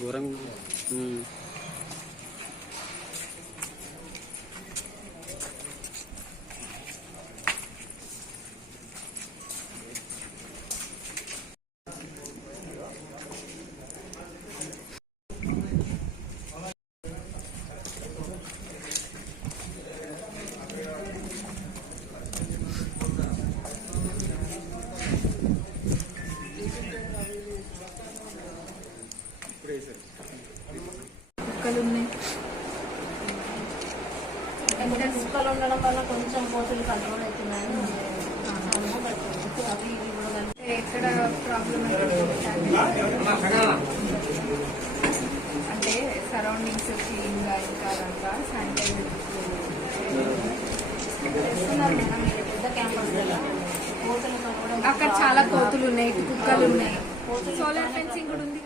ఘోరంగా కుక్కలు ఉన్నాయి అంటే కుక్కలు ఉండడం వల్ల కొంచెం కంట్రోల్ అవుతున్నాయని అవి ఇవి కూడా కలిపి ఎక్కడ ప్రాబ్లం అంటే సరౌండింగ్స్ క్లీన్గా ఇంకా అదంతా శానిటైజర్ చేస్తున్నారు మేడం ఇది పెద్ద క్యాంపస్ కదా అక్కడ చాలా కోతులు ఉన్నాయి కుక్కలు ఉన్నాయి. సోలార్ ఫెన్సింగ్ కూడా ఉంది